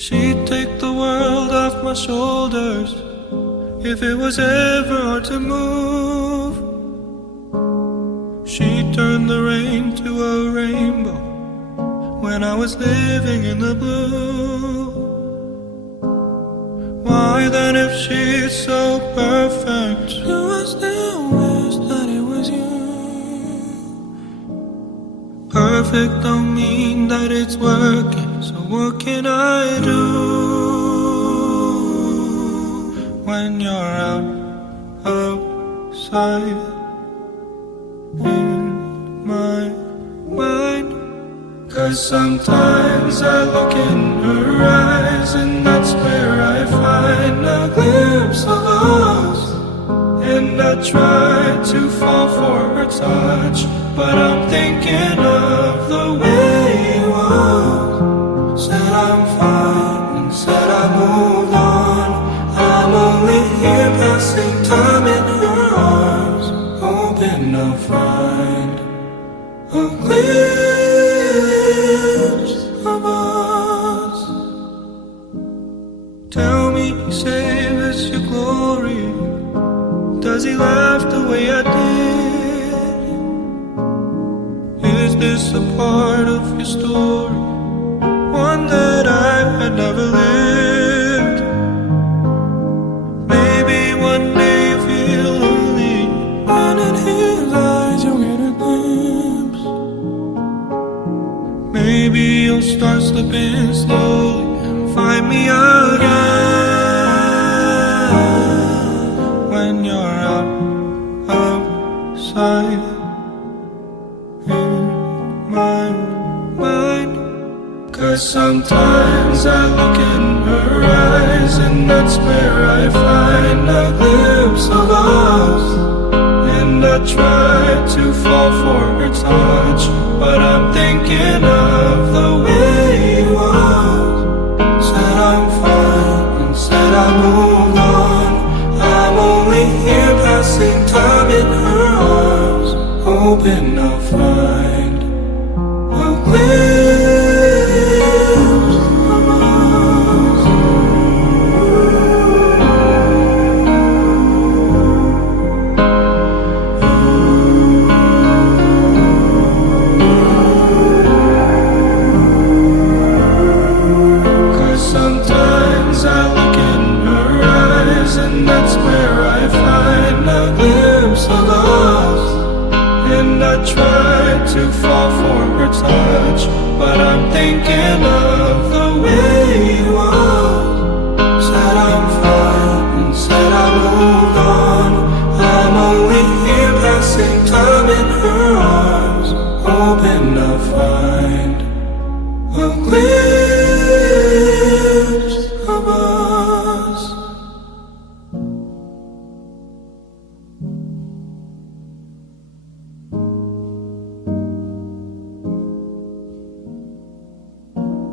She'd take the world off my shoulders if it was ever hard to move. She'd turn the rain to a rainbow when I was living in the blue. Why then, if she's so perfect, do I still wish that it was you? Perfect don't mean that it's working, so what can I do when you're outside in my mind? 'Cause sometimes I look in her eyes, and that's where I find a glimpse of us. And I try to fall for her touch, but I'm thinking of the way it was. Said I'm fine and said I moved on. I'm only here passing time in her arms, hoping I'll find a glimpse of us. Tell me, save us your glory. Does he laugh the way I did? Is this a part of your story, one that I had never lived? Maybe one day you feel lonely, and in his eyes you'll get a glimpse. Maybe you'll start slipping slowly and find me again when you're outside in my mind. 'Cause sometimes I look in her eyes, and that's where I find a glimpse of us. And I try to fall for her touch, but I'm thinking of the way it was. Said I'm fine and said I moved on. I'm only here passing time in her arms, hoping I'll find a glimpse of us. 'Cause sometimes I look in her eyes, and that's where I find a glimpse of us. And I try to fall for her touch, but I'm thinking of the way it was. Said I'm fine and said I moved on. I'm only here passing time in her arms, hoping I'll find a glimpse of us.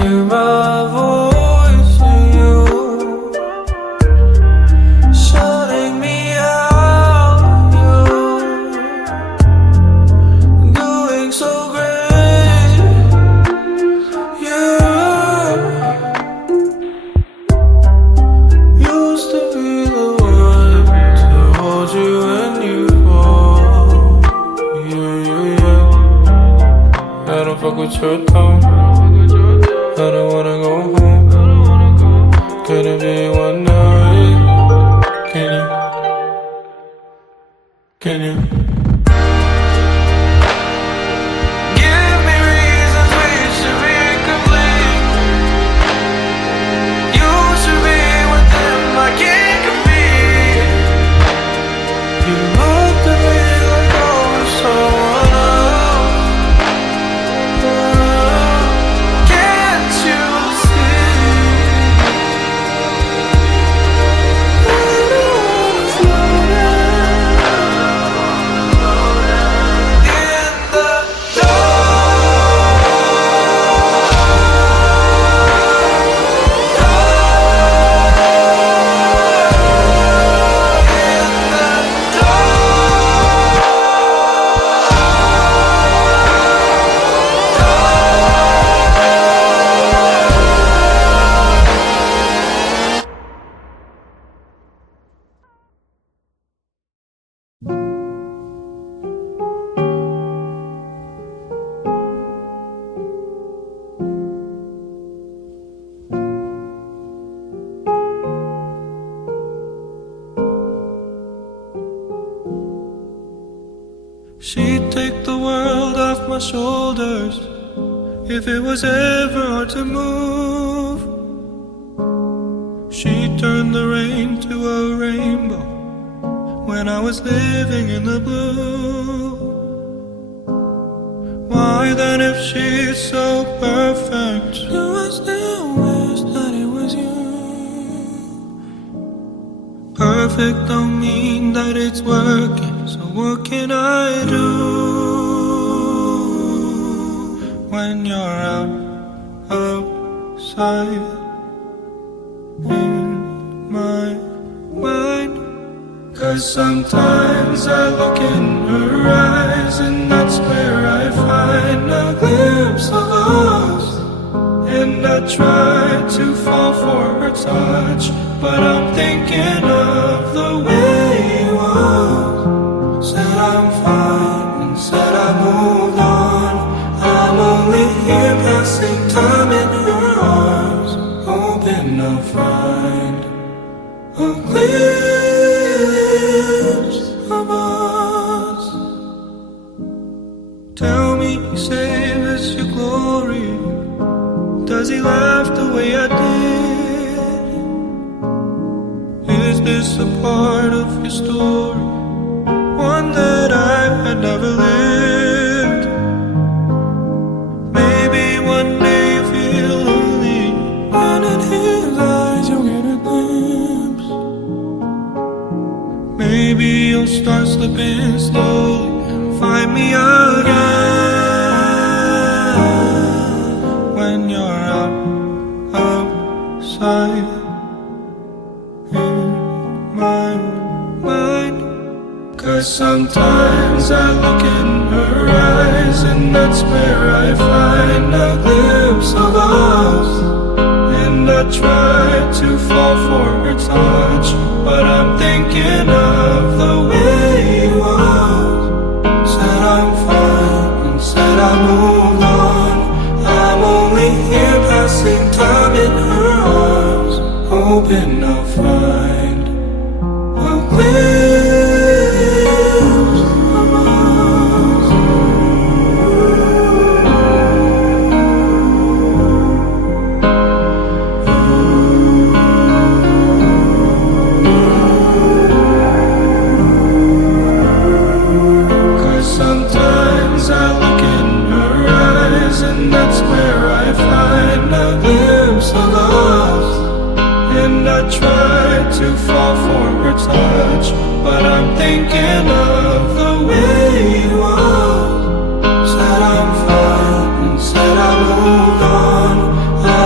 hear my voice to you, shouting me out, you doing so great, you used to be the one to hold you when you fall, yeah. I don't fuck with your tone, I don't wanna go home. Could it be one night? Can you give me reasons we should be complete? You should be with them, I can't compete. You looked at me like I was someone else. Can't you see? I don't wanna slow down in the She'd take the world off my shoulders if it was ever hard to move. She'd turn the rain to a rainbow when I was living in the blue. Why then, if she's so perfect, do I still wish that it was you? Perfect don't mean that it's working, so what can I do when you're outside in my mind? 'Cause sometimes I look in her eyes and that's where I find a glimpse of us. And I try to fall for her touch, but I'm thinking of the way you was. Said I'm fine and said I moved on. I'm only here passing time in her arms, hoping I'll find a glimpse of us. Tell me, save this your glory? Does he laugh the way I did? Is this a part of your story, one that I had never lived? Maybe one day you feel lonely, and in his eyes you'll get a glimpse. Maybe you'll start slipping slowly and find me again when you're outside in my mind. 'Cause sometimes I look in her eyes and that's where I find a glimpse of us. And I try to fall for her touch, but I'm thinking of the way you was. Said I'm fine and said I moved on. I'm only here passing time in her arms, hoping I'll find a glimpse of us. 'Cause sometimes I look in her eyes and that's where I find a glimpse of us. And I try to fall for her touch, but I'm thinking of the way you was. Said I'm fine and said I moved on.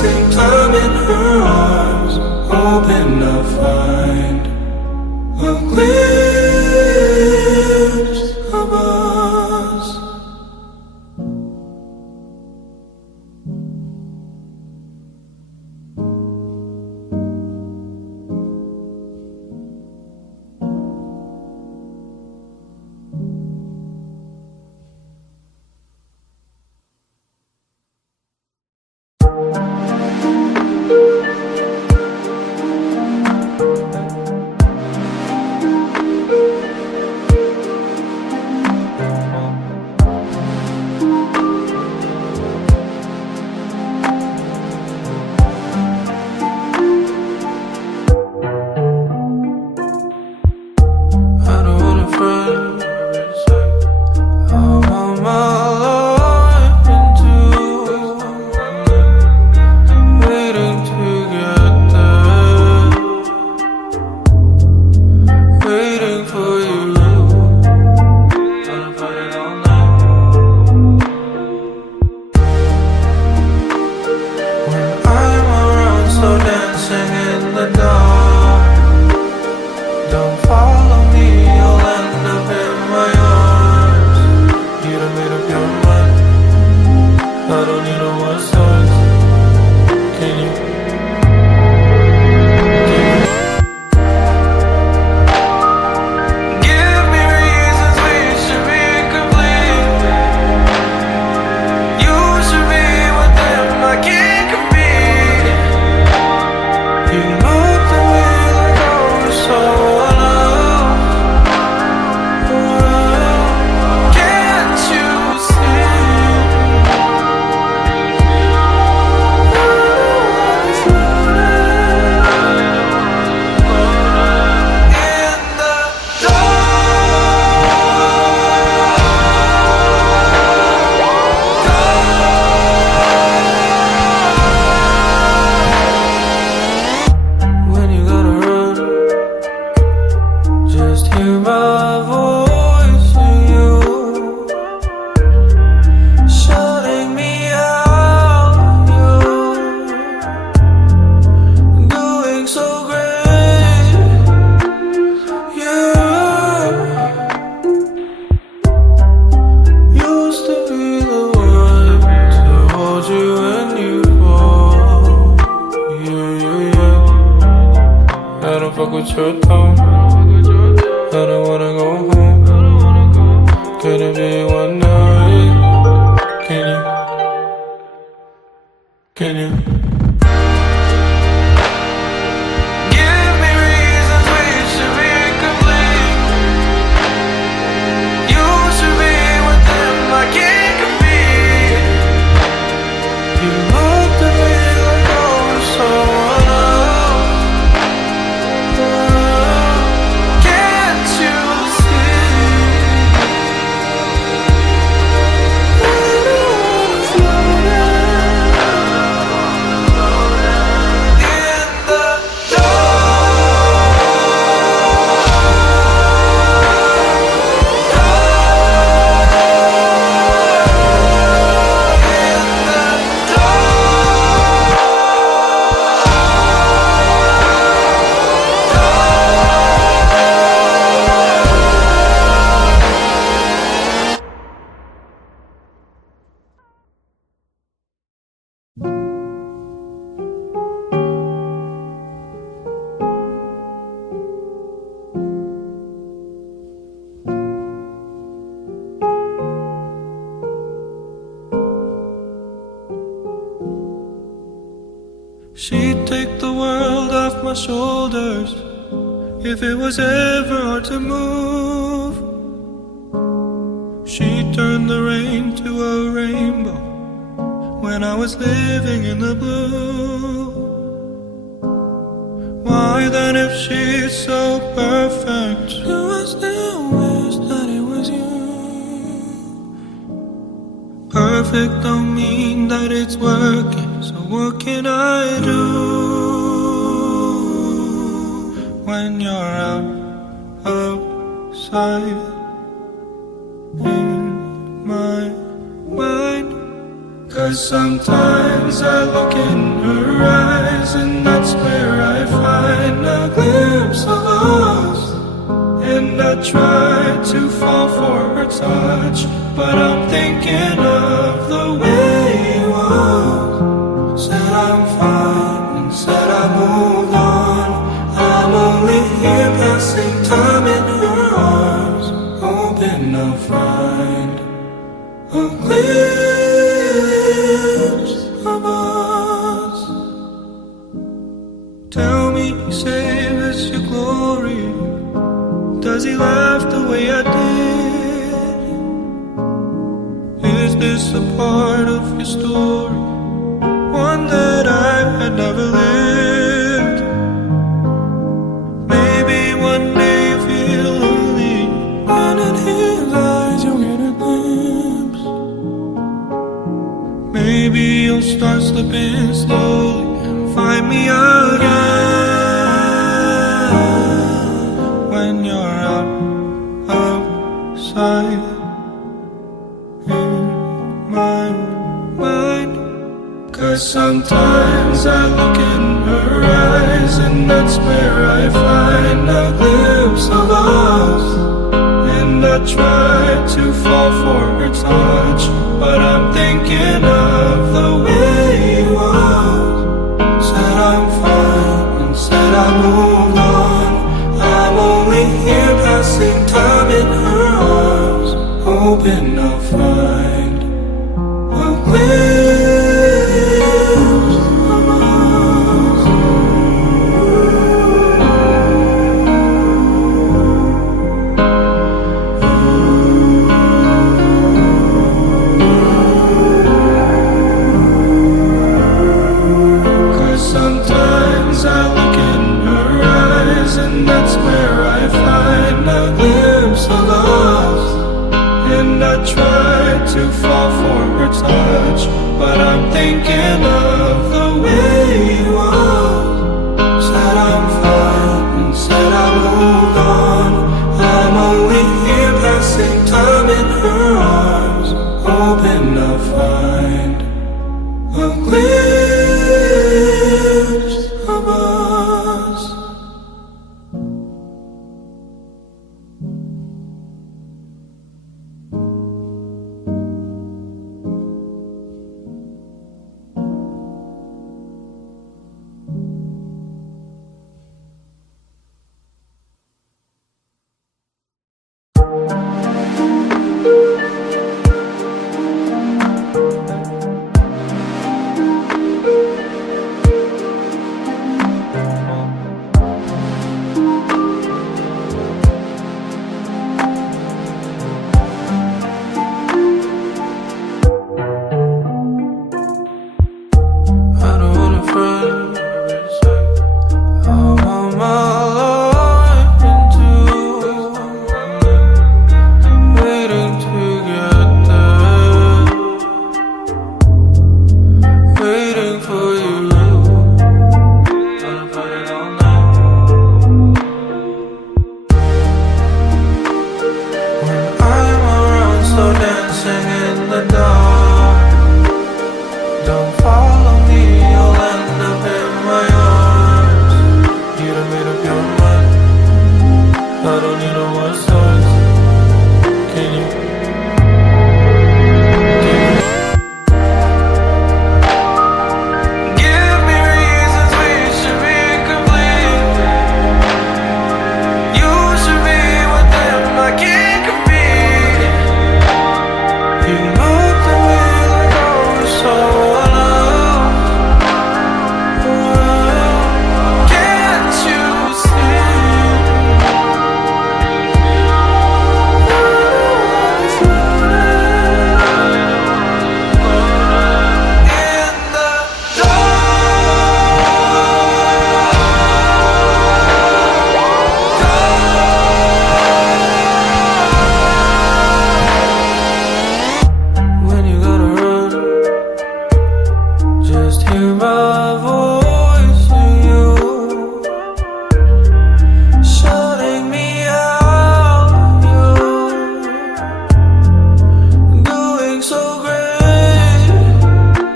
same time in her arms, hoping I'll find a glimpse of us. She'd take the world off my shoulders if it was ever hard to move. She'd turn the rain to a rainbow when I was living in the blue. Why then, if she's so perfect, do I still wish that it was you? Perfect don't mean that it's working, so what can I do when you're outside in my mind? 'Cause sometimes I look in her eyes, and that's where I find a glimpse of us. And I try to fall for her touch, but I'm thinking of the way you was. Said I'm fine and said I moved on. I'm only here passing time in her arms, hoping I'll find a glimpse of us. Tell me, save us your glory. Does he laugh the way I did? Is this a part of your story, one that I had never lived? Maybe one day you feel lonely, and in his eyes you'll get a glimpse. Maybe you'll start slipping slowly and find me again when you're outside in my mind. 'Cause sometimes I look in her eyes, and that's where I find a glimpse of us. And I try to fall for her touch, but I'm thinking of the way you was. Said I'm fine and said I moved on. I'm only here passing time in her arms, hoping I'll find a glimpse of us. 'Cause sometimes I look in her eyes, and that's where I find a glimpse of us. And I try to fall for her touch, but I'm thinking of the way you was. Said I'm fine and said I moved on. I'm only here passing time in her arms, hoping I'll find a glimpse of us.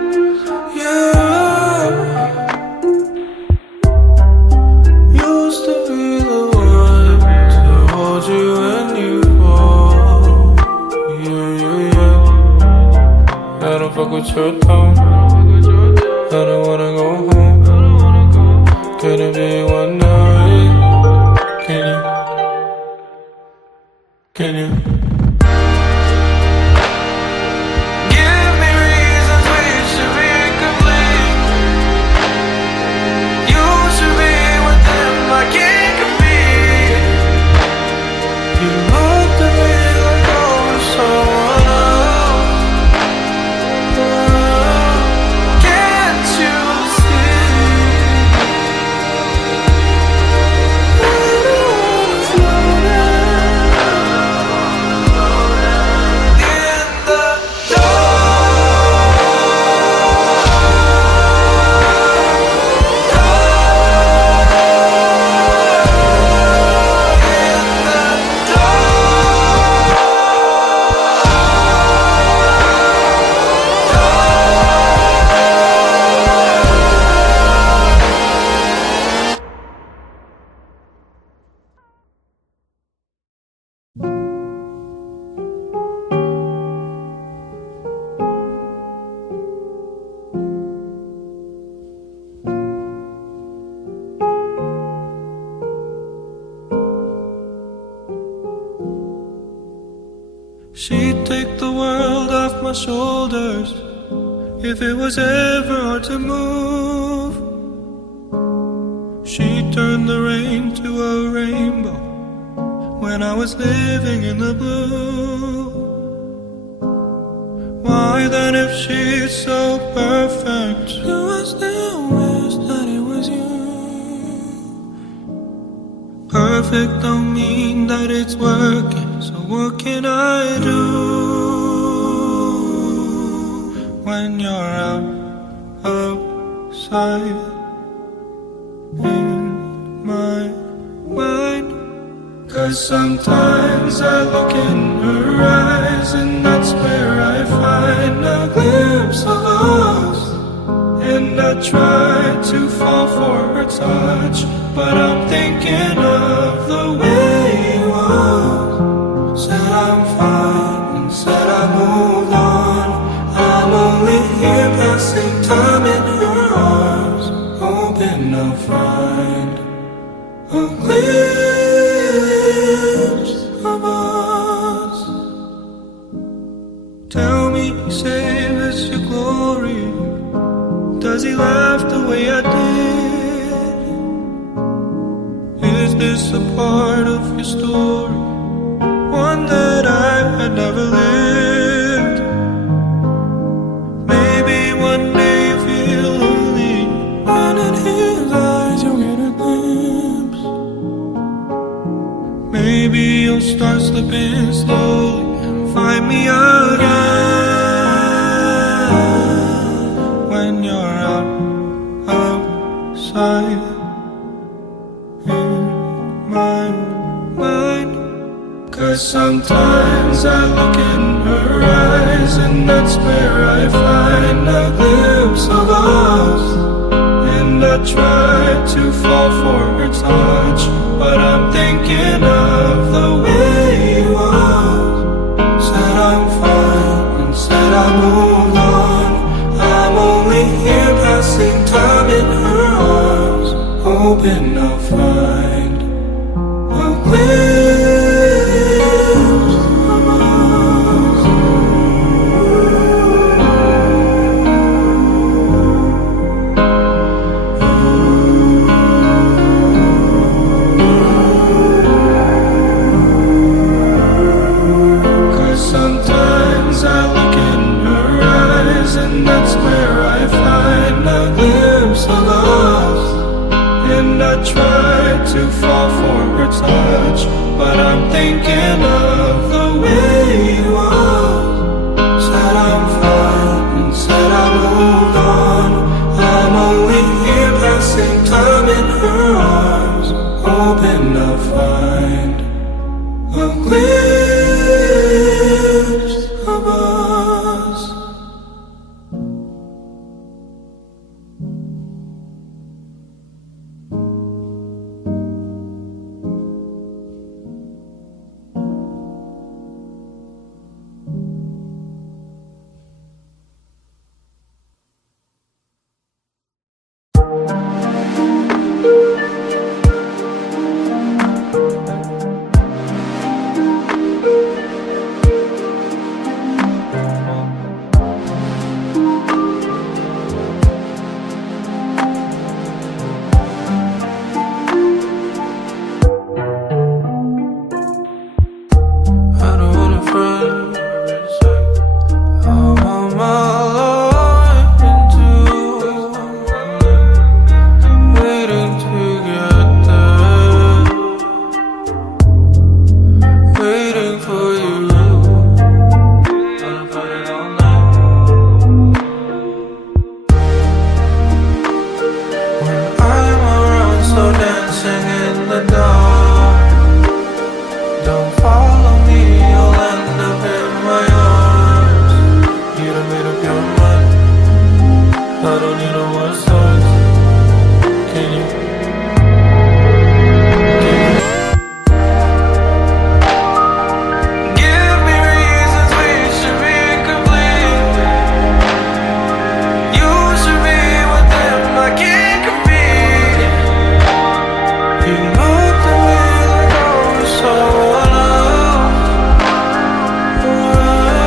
take the world off my shoulders if it was ever hard to move. She turned the rain to a rainbow when I was living in the blue. Why then, if she's so perfect, do I still wish that it was you? Perfect don't mean that it's working, so what can I do when you're outside in my mind? 'Cause sometimes I look in her eyes and that's where I find a glimpse of us. And I try to fall for her touch, but I'm thinking of the way it was. Said I'm fine and said I moved on. I'm only here passing time in her arms, hoping I'll find a glimpse of us. Tell me, save us your glory. Does he laugh the way I did? Is this a part of your story, one that I had never lived? Maybe one day you feel lonely, and in his eyes you'll get a glimpse. Maybe you'll start slipping slowly and find me again when you're outside in my mind. 'Cause sometimes I look in her eyes and that's where I find a glimpse of us. And I try to fall for her touch, but I'm thinking of the way it was. Said I'm fine and said I moved on. I'm only here passing time in her arms, hoping I'll find a glimpse of us. 'Cause sometimes I look in her eyes and that's where I find a glimpse of us. And I try to fall for her touch, but I'm thinking of the way it was. Said I'm fine and said I moved on. I'm only here passing time in her arms, hoping I'll find a glimpse of us.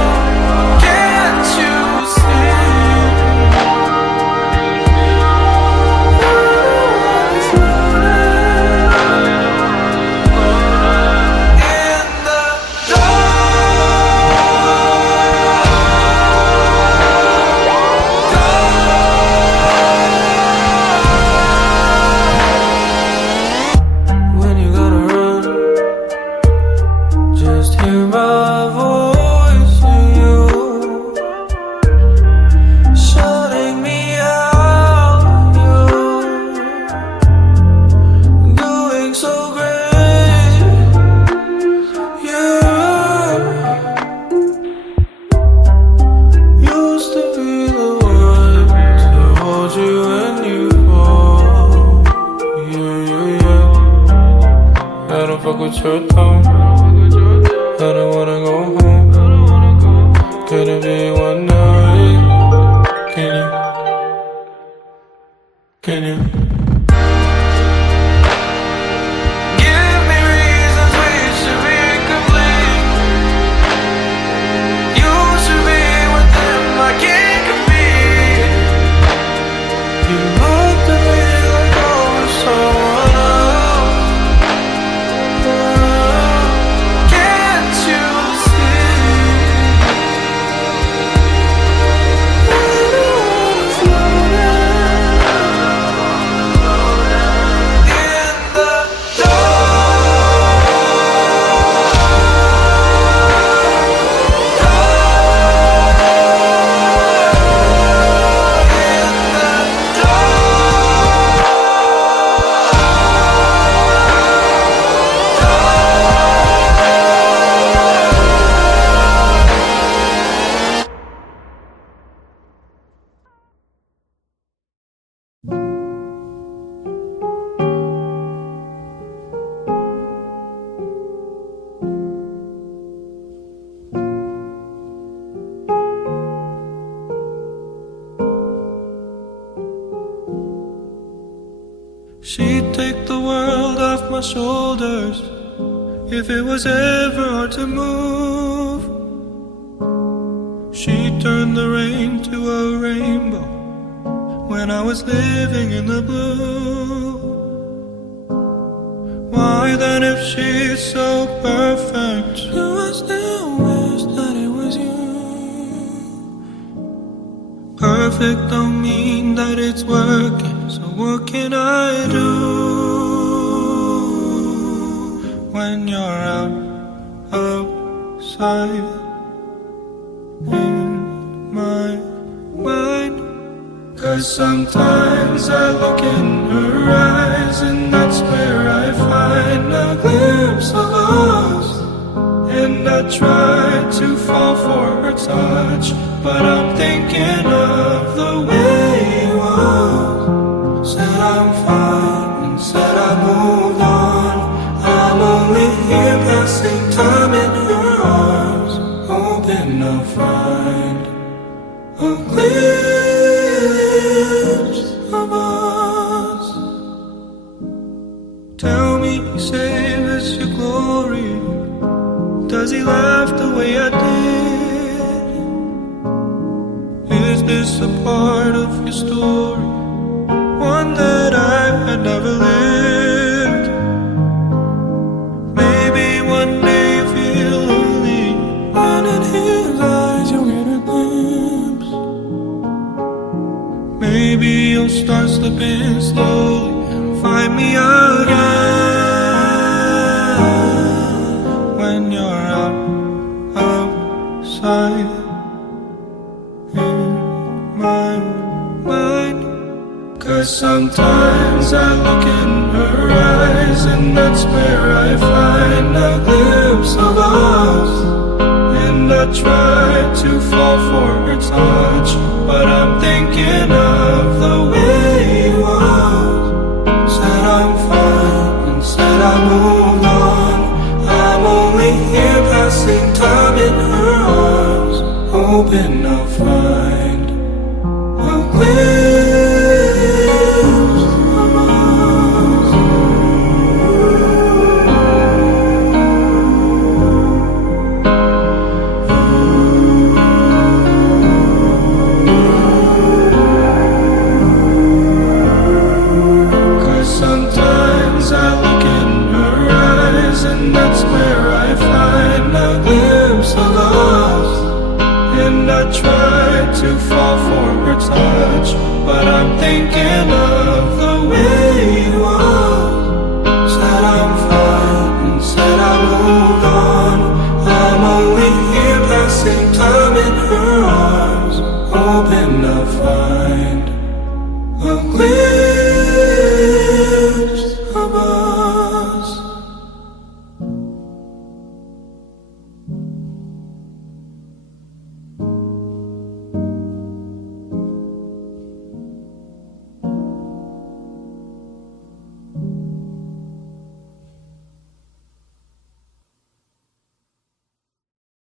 your tone. I don't wanna go home. Could it be one night? Can you? Give me reasons we should be complete. You should be with them, I can't compete. You looked at me like I was someone else. Can't you see? I don't wanna slow down. In the she'd take the world off my shoulders if it was ever hard to move. She'd turn the rain to a rainbow when I was living in the blue. Why then, if she's so perfect, do I still wish that it was you? Perfect don't mean that it's working, so what can I do when you're outside in my mind? 'Cause sometimes I look in her eyes and that's where I find a glimpse of us. And I try to fall for her touch, but I'm thinking of the way you was. Said I'm fine and said I moved on. I'm only here passing time in her arms, hoping I'll find a glimpse of us. Tell me, save us your glory. Does he laugh the way I did? Is this a part of your story? One that I had never lived. Maybe one day you feel lonely, and in his eyes you'll get a glimpse. Maybe you'll start slipping slowly and find me again when you're outside in my mind. 'Cause sometimes I look in her eyes and that's where I find a glimpse of us. And I try to fall for her touch, but I'm thinking of the way it was. Said I'm fine and said I moved on. I'm only here passing time in her arms, hoping I'll find a glimpse of us. 'Cause sometimes I look in her eyes and that's where I find a glimpse of us. And I try to fall for her touch, but I'm thinking of